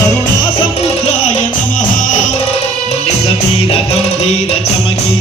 కరుణాసముద్రాయ నమీర గంభీర చమకీ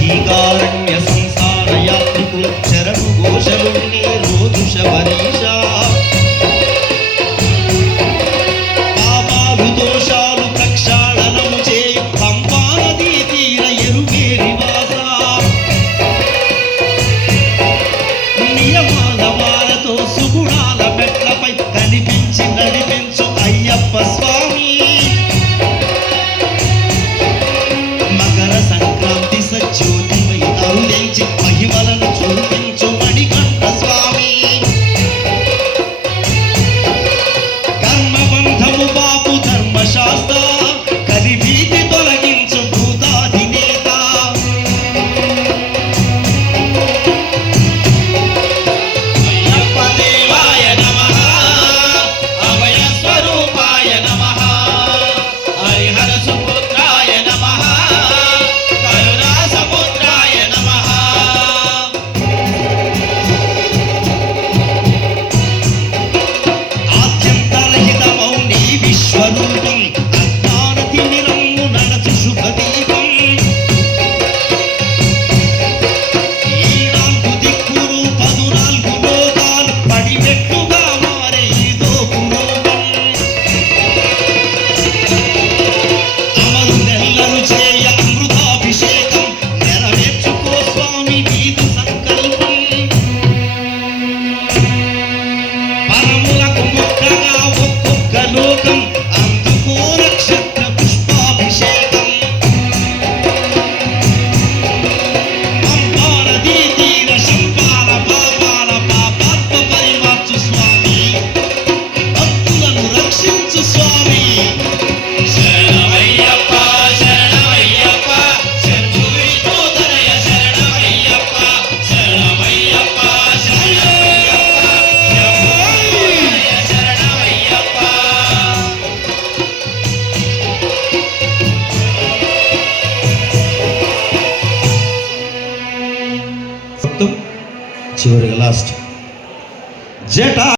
శ్రీకారణ్య సంసారయాత్రికుల చరణు ఘోషలు चवरी last जेटा